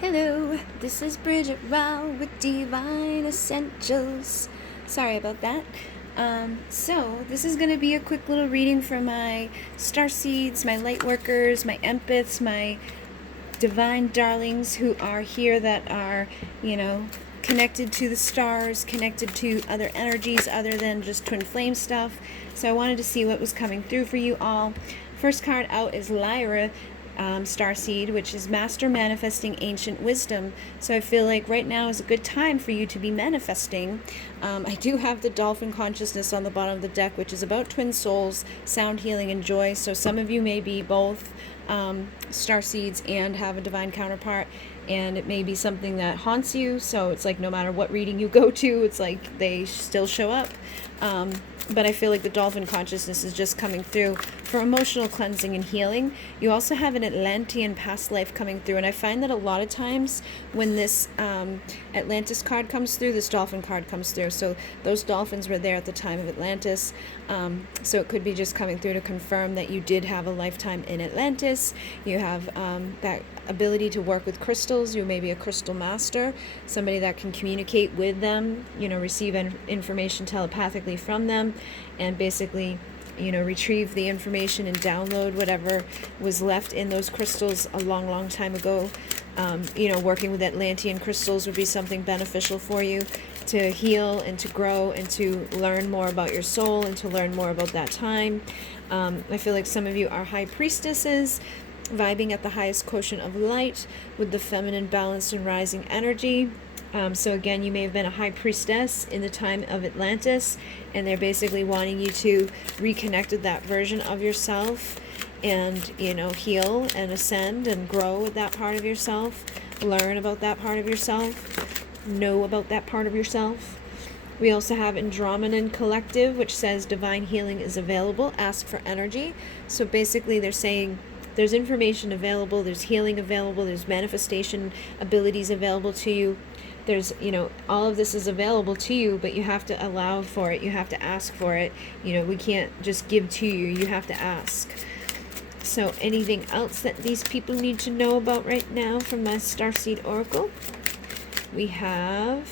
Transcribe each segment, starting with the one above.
Hello, this is Bridget Rao with Divine Essentials. Sorry about that. So this is going to be a quick little reading for my starseeds, my light workers, my empaths, my divine darlings who are here that are, connected to the stars, connected to other energies other than just twin flame stuff. So I wanted to see what was coming through for you all. First card out is Lyra, Starseed, which is Master Manifesting Ancient Wisdom. So I feel like right now is a good time for you to be manifesting. I do have the Dolphin Consciousness on the bottom of the deck, which is about twin souls, sound healing, and joy. So some of you may be both starseeds and have a divine counterpart, and it may be something that haunts you. So it's like no matter what reading you go to, it's like they still show up. But I feel like the Dolphin Consciousness is just coming through for emotional cleansing and healing. You also have an Atlantean past life coming through, and I find that a lot of times when this Atlantis card comes through, this Dolphin card comes through. So those dolphins were there at the time of Atlantis. So it could be just coming through to confirm that you did have a lifetime in Atlantis. You have that ability to work with crystals. You may be a crystal master, somebody that can communicate with them, receive information telepathically from them, and basically retrieve the information and download whatever was left in those crystals a long time ago. Working with Atlantean crystals would be something beneficial for you to heal and to grow and to learn more about your soul and to learn more about that time. I feel like some of you are high priestesses, vibing at the highest quotient of light with the feminine balanced and rising energy. So again, you may have been a high priestess in the time of Atlantis, and they're basically wanting you to reconnect with that version of yourself and, heal and ascend and grow with that part of yourself, learn about that part of yourself, know about that part of yourself. We also have Andromedan Collective, which says divine healing is available, ask for energy. So basically they're saying there's information available, there's healing available, there's manifestation abilities available to you. There's, all of this is available to you, but you have to allow for it. You have to ask for it. We can't just give to you. You have to ask. So anything else that these people need to know about right now from my Starseed Oracle? We have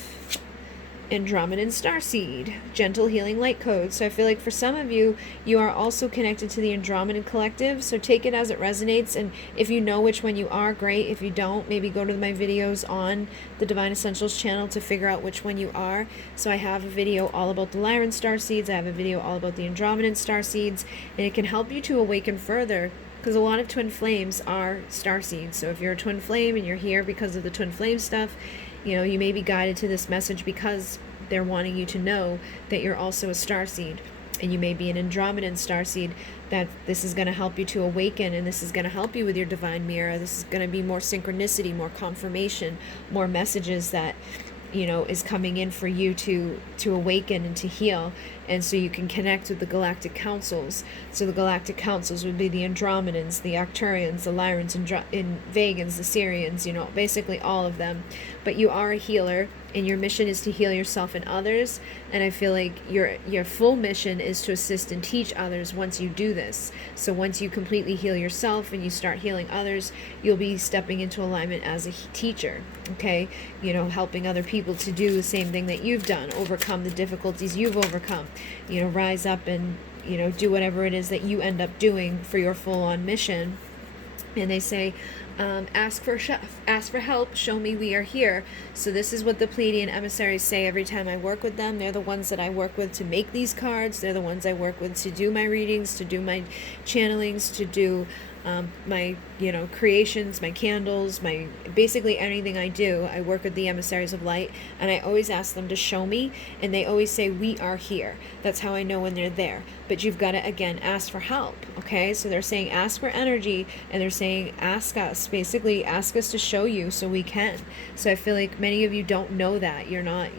Andromedan Starseed, Gentle Healing Light Code. So I feel like for some of you, you are also connected to the Andromedan Collective. So take it as it resonates. And if you know which one you are, great. If you don't, maybe go to my videos on the Divine Essentials channel to figure out which one you are. So I have a video all about the Lyran Starseeds. I have a video all about the Andromedan Starseeds. And it can help you to awaken further, because a lot of twin flames are starseeds. So if you're a twin flame and you're here because of the twin flame stuff, you may be guided to this message because they're wanting you to know that you're also a starseed. And you may be an Andromedan starseed, that this is going to help you to awaken, and this is going to help you with your divine mirror. This is going to be more synchronicity, more confirmation, more messages that is coming in for you to awaken and to heal, and so you can connect with the galactic councils. So the galactic councils would be the Andromedans, the Arcturians, the Lyrans, and Vegans, the Syrians, basically all of them. But you are a healer, and your mission is to heal yourself and others. And I feel like your full mission is to assist and teach others once you do this. So once you completely heal yourself and you start healing others, you'll be stepping into alignment as a teacher, okay? Helping other people to do the same thing that you've done, overcome the difficulties you've overcome, rise up and, do whatever it is that you end up doing for your full-on mission. And they say, ask for help, show me we are here. So this is what the Pleiadian emissaries say every time I work with them. They're the ones that I work with to make these cards. They're the ones I work with to do my readings, to do my channelings, to do my creations, my candles, my basically anything I do. I work with the emissaries of light, and I always ask them to show me, and they always say we are here. That's how I know when they're there. But you've got to, again, ask for help. Okay, so they're saying ask for energy, and they're saying ask us, basically ask us to show you so we can. So I feel like many of you don't know that. You're not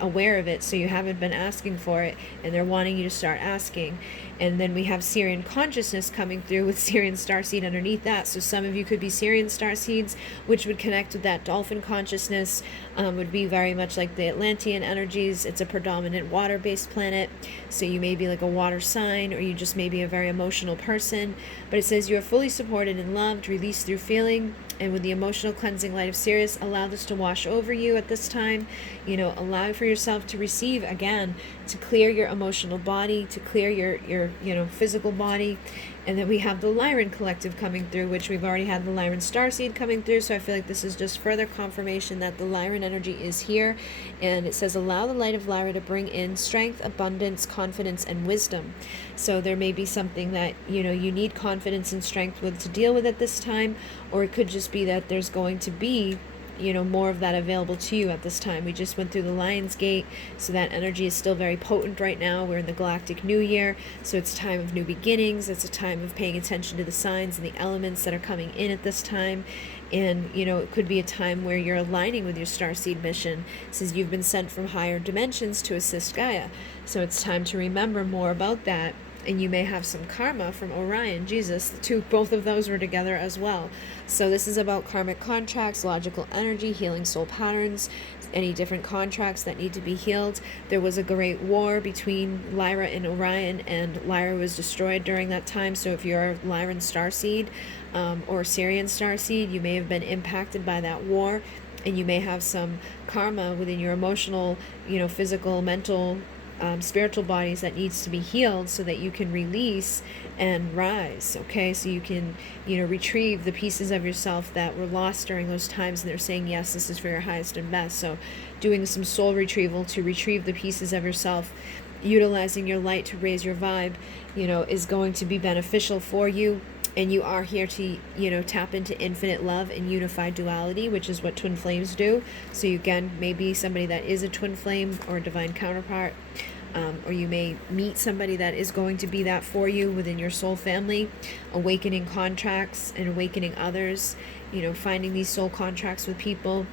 aware of it, so you haven't been asking for it, and they're wanting you to start asking. And then we have Syrian consciousness coming through with Syrian starseed underneath that. So some of you could be Syrian starseeds, which would connect with that dolphin consciousness, would be very much like the Atlantean energies. It's a predominant water-based planet, so you may be like a water sign, or you just may be a very emotional person. But it says you are fully supported and loved, released through feeling, And with the emotional cleansing light of Sirius, allow this to wash over you at this time. You know, allow for yourself to receive again, to clear your emotional body, to clear your physical body. And then we have the Lyran collective coming through, which we've already had the Lyran Starseed coming through. So I feel like this is just further confirmation that the Lyran energy is here. And it says, allow the light of Lyra to bring in strength, abundance, confidence, and wisdom. So there may be something that, you need confidence and strength with to deal with at this time. Or it could just be that there's going to be more of that available to you at this time. We just went through the Lion's Gate, so that energy is still very potent right now. We're in the Galactic New Year, so it's a time of new beginnings. It's a time of paying attention to the signs and the elements that are coming in at this time. And, it could be a time where you're aligning with your Starseed mission. It says you've been sent from higher dimensions to assist Gaia. So it's time to remember more about that. And you may have some karma from Orion, Jesus. Both of those were together as well. So this is about karmic contracts, logical energy, healing soul patterns, any different contracts that need to be healed. There was a great war between Lyra and Orion, and Lyra was destroyed during that time. So if you're a Lyran Starseed or Syrian Starseed, you may have been impacted by that war, and you may have some karma within your emotional, physical, mental, spiritual bodies that needs to be healed so that you can release and rise. Okay, so you can retrieve the pieces of yourself that were lost during those times. And they're saying, yes, this is for your highest and best. So doing some soul retrieval to retrieve the pieces of yourself, utilizing your light to raise your vibe, is going to be beneficial for you. And you are here to, tap into infinite love and unified duality, which is what twin flames do. So you, again, may be somebody that is a twin flame or a divine counterpart, or you may meet somebody that is going to be that for you within your soul family, awakening contracts and awakening others, finding these soul contracts with people.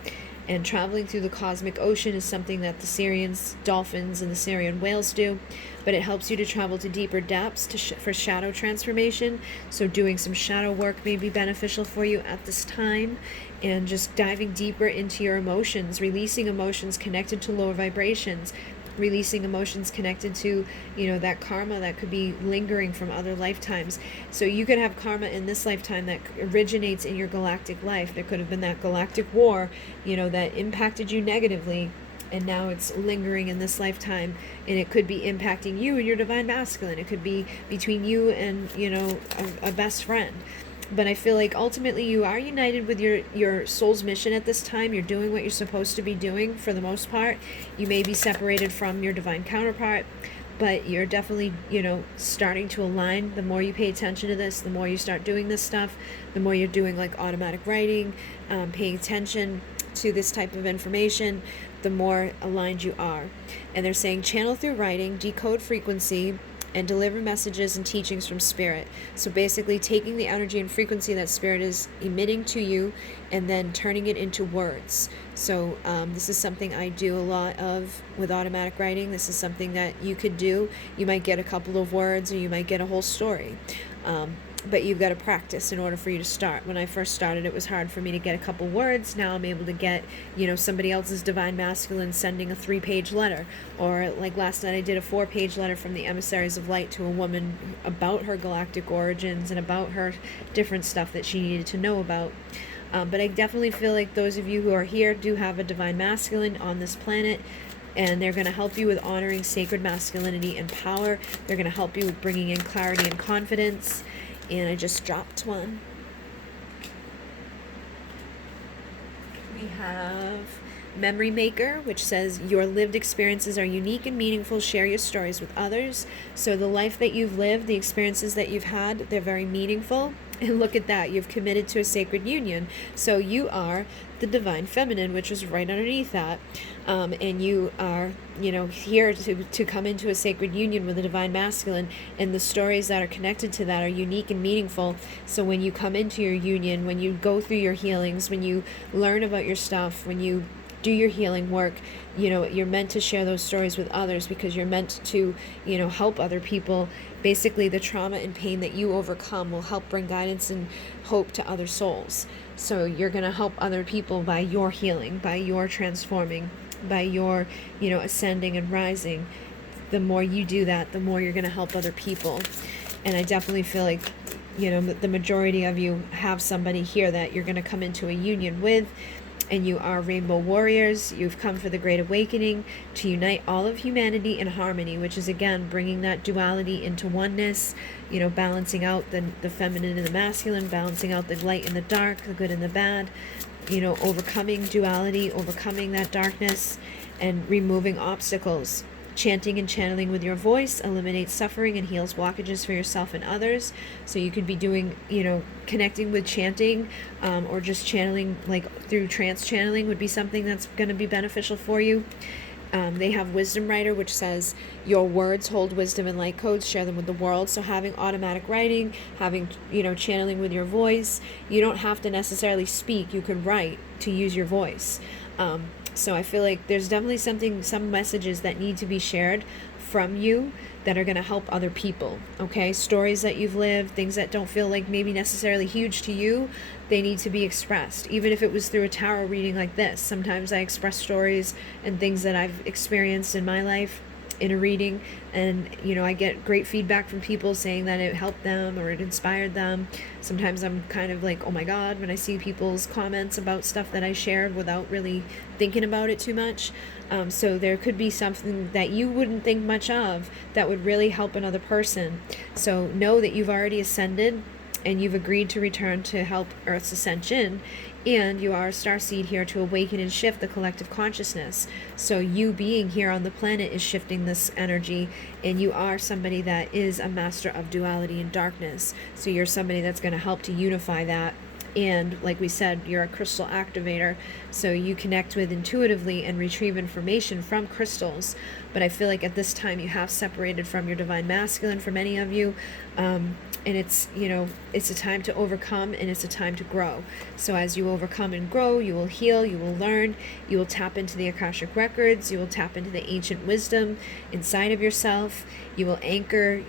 And traveling through the cosmic ocean is something that the Syrians, dolphins, and the Syrian whales do. But it helps you to travel to deeper depths for shadow transformation. So doing some shadow work may be beneficial for you at this time. And just diving deeper into your emotions, releasing emotions connected to lower vibrations, releasing emotions connected to, that karma that could be lingering from other lifetimes. So you could have karma in this lifetime that originates in your galactic life. There could have been that galactic war, that impacted you negatively, and now it's lingering in this lifetime, and it could be impacting you and your divine masculine. It could be between you and, a best friend. But I feel like ultimately you are united with your soul's mission at this time. You're doing what you're supposed to be doing for the most part. You may be separated from your divine counterpart, but you're definitely, starting to align. The more you pay attention to this, the more you start doing this stuff, the more you're doing like automatic writing, paying attention to this type of information, the more aligned you are. And they're saying channel through writing, decode frequency, and deliver messages and teachings from spirit. So basically taking the energy and frequency that spirit is emitting to you and then turning it into words. So this is something I do a lot of with automatic writing. This is something that you could do. You might get a couple of words, or you might get a whole story. But you've got to practice in order for you to start. When I first started, it was hard for me to get a couple words. Now I'm able to get, somebody else's divine masculine sending a 3-page letter. Or like last night, I did a 4-page letter from the Emissaries of Light to a woman about her galactic origins and about her different stuff that she needed to know about. But I definitely feel like those of you who are here do have a divine masculine on this planet, and they're going to help you with honoring sacred masculinity and power. They're going to help you with bringing in clarity and confidence. And I just dropped one. We have Memory Maker, which says your lived experiences are unique and meaningful. Share your stories with others. So the life that you've lived, the experiences that you've had, they're very meaningful. And look at that, you've committed to a sacred union. So you are the divine feminine, which is right underneath that. And you are, here to come into a sacred union with the divine masculine. And the stories that are connected to that are unique and meaningful. So when you come into your union, when you go through your healings, when you learn about your stuff, when you do your healing work, you're meant to share those stories with others, because you're meant to, help other people. Basically, the trauma and pain that you overcome will help bring guidance and hope to other souls. So you're going to help other people by your healing, by your transforming, by your, ascending and rising. The more you do that, the more you're going to help other people. And I definitely feel like the majority of you have somebody here that you're going to come into a union with, and you are rainbow warriors. You've come for the great awakening to unite all of humanity in harmony, which is, again, bringing that duality into oneness, balancing out the feminine and the masculine, balancing out the light and the dark, the good and the bad, overcoming duality, overcoming that darkness, and removing obstacles. Chanting and channeling with your voice eliminates suffering and heals blockages for yourself and others. So you could be doing, connecting with chanting, or just channeling, like through trance channeling would be something that's going to be beneficial for you. They have Wisdom Writer, which says your words hold wisdom and light codes, share them with the world. So having automatic writing, having, channeling with your voice, you don't have to necessarily speak. You can write to use your voice. So I feel like there's definitely some messages that need to be shared from you that are going to help other people, okay? Stories that you've lived, things that don't feel like maybe necessarily huge to you, they need to be expressed. Even if it was through a tarot reading like this, sometimes I express stories and things that I've experienced in my life in a reading, and I get great feedback from people saying that it helped them or it inspired them. Sometimes I'm kind of like, oh my god, when I see people's comments about stuff that I shared without really thinking about it too much. So there could be something that you wouldn't think much of that would really help another person. So know that you've already ascended and you've agreed to return to help Earth's ascension, and you are a starseed here to awaken and shift the collective consciousness. So you being here on the planet is shifting this energy, and you are somebody that is a master of duality and darkness. So you're somebody that's going to help to unify that. And like we said, you're a crystal activator, so you connect with intuitively and retrieve information from crystals. But I feel like at this time you have separated from your divine masculine for many of you. And it's, it's a time to overcome, and it's a time to grow. So as you overcome and grow, you will heal, you will learn, you will tap into the Akashic records, you will tap into the ancient wisdom inside of yourself, you will anchor,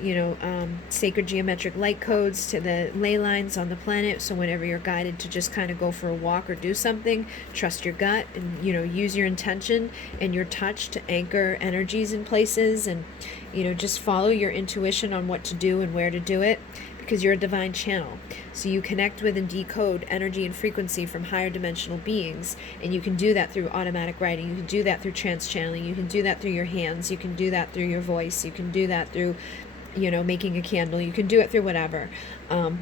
sacred geometric light codes to the ley lines on the planet. So whenever you're guided to just kind of go for a walk or do something, trust your gut and, use your intention and your touch to anchor energies in places, and, just follow your intuition on what to do and where to do it, because you're a divine channel. So you connect with and decode energy and frequency from higher dimensional beings, and you can do that through automatic writing, you can do that through trance channeling, you can do that through your hands, you can do that through your voice, you can do that through making a candle, you can do it through whatever,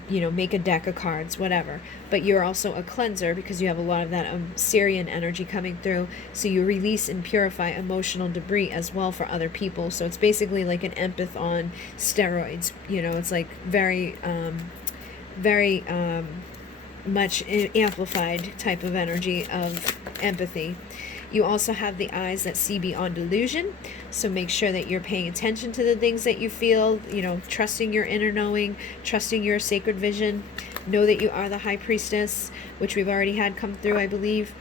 make a deck of cards, whatever. But you're also a cleanser because you have a lot of that Syrian energy coming through, so you release and purify emotional debris as well for other people. So it's basically like an empath on steroids. It's like very much amplified type of energy of empathy. You also have the eyes that see beyond illusion, so make sure that you're paying attention to the things that you feel, trusting your inner knowing, trusting your sacred vision. Know that you are the high priestess, which we've already had come through, I believe,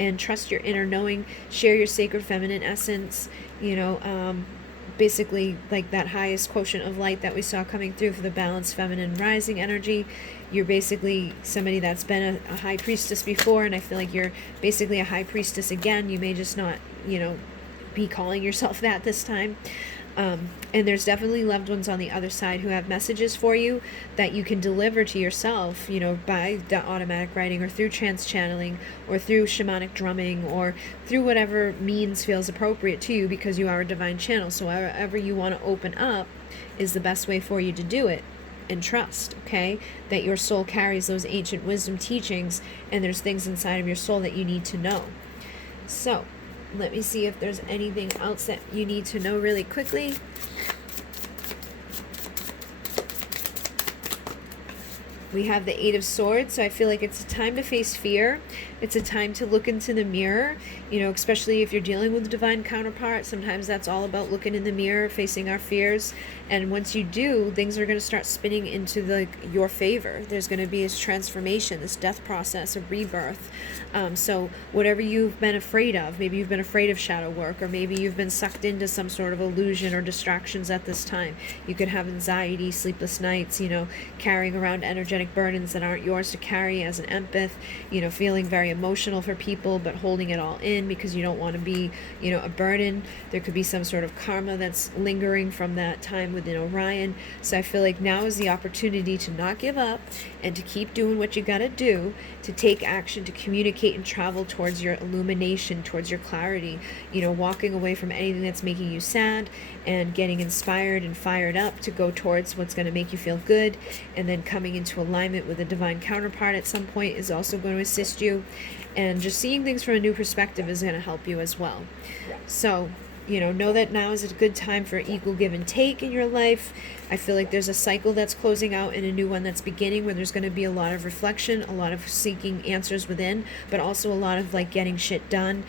and trust your inner knowing. Share your sacred feminine essence, basically like that highest quotient of light that we saw coming through for the balanced feminine rising energy. You're basically somebody that's been a high priestess before, and I feel like you're basically a high priestess again. You may just not, be calling yourself that this time. And there's definitely loved ones on the other side who have messages for you that you can deliver to yourself, by the automatic writing or through trance channeling or through shamanic drumming or through whatever means feels appropriate to you, because you are a divine channel. So however you want to open up is the best way for you to do it. And trust, okay, that your soul carries those ancient wisdom teachings, and there's things inside of your soul that you need to know. So let me see if there's anything else that you need to know really quickly. We have the Eight of Swords, so I feel like it's a time to face fear. It's a time to look into the mirror, especially if you're dealing with a divine counterpart. Sometimes that's all about looking in the mirror, facing our fears. And once you do, things are going to start spinning into your favor. There's going to be this transformation, this death process, a rebirth. So whatever you've been afraid of, maybe you've been afraid of shadow work, or maybe you've been sucked into some sort of illusion or distractions at this time. You could have anxiety, sleepless nights, carrying around energetic karmic burdens that aren't yours to carry as an empath, feeling very emotional for people, but holding it all in because you don't want to be, a burden. There could be some sort of karma that's lingering from that time within Orion. So I feel like now is the opportunity to not give up and to keep doing what you got to do, to take action, to communicate and travel towards your illumination, towards your clarity, walking away from anything that's making you sad and getting inspired and fired up to go towards what's going to make you feel good. And then coming into alignment with a divine counterpart at some point is also going to assist you. And just seeing things from a new perspective is going to help you as well. So, know that now is a good time for equal give and take in your life. I feel like there's a cycle that's closing out and a new one that's beginning, where there's going to be a lot of reflection, a lot of seeking answers within, but also a lot of like getting shit done,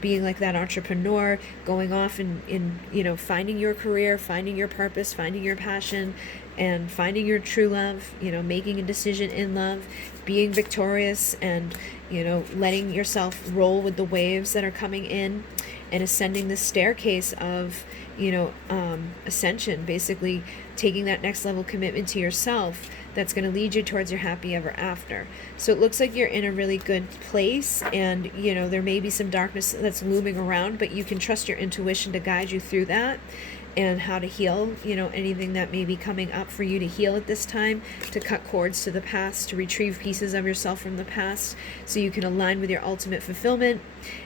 being like that entrepreneur, going off and finding your career, finding your purpose, finding your passion, and finding your true love, making a decision in love, being victorious, and, letting yourself roll with the waves that are coming in and ascending the staircase of, ascension, basically taking that next level commitment to yourself that's going to lead you towards your happy ever after. So it looks like you're in a really good place, and, there may be some darkness that's looming around, but you can trust your intuition to guide you through that and how to heal, anything that may be coming up for you to heal at this time, to cut cords to the past, to retrieve pieces of yourself from the past so you can align with your ultimate fulfillment,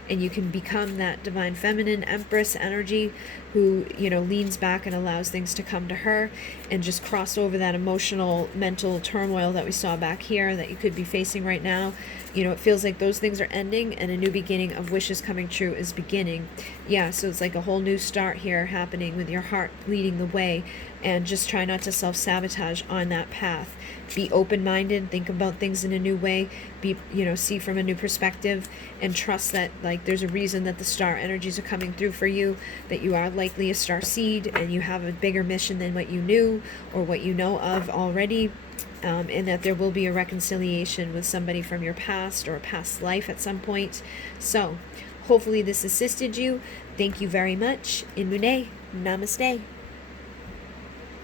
and you can become that divine feminine empress energy who, leans back and allows things to come to her, and just cross over that emotional, mental turmoil that we saw back here that you could be facing right now. It feels like those things are ending and a new beginning of wishes coming true is beginning. Yeah, so it's like a whole new start here happening with your heart leading the way, and just try not to self-sabotage on that path. Be open-minded, think about things in a new way, see from a new perspective, and trust that like there's a reason that the star energies are coming through for you, that you are likely a star seed and you have a bigger mission than what you knew or what you know of already. And that there will be a reconciliation with somebody from your past or a past life at some point. So hopefully this assisted you. Thank you very much. In Mune, namaste.